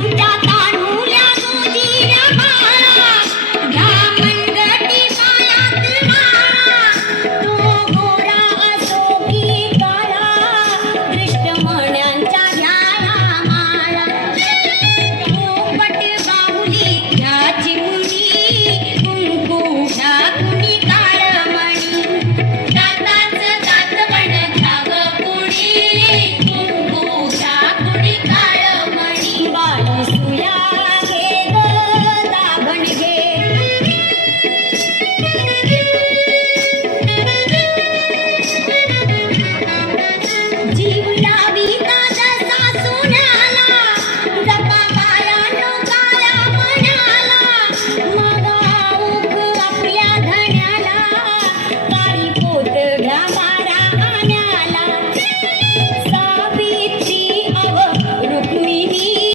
자 love you.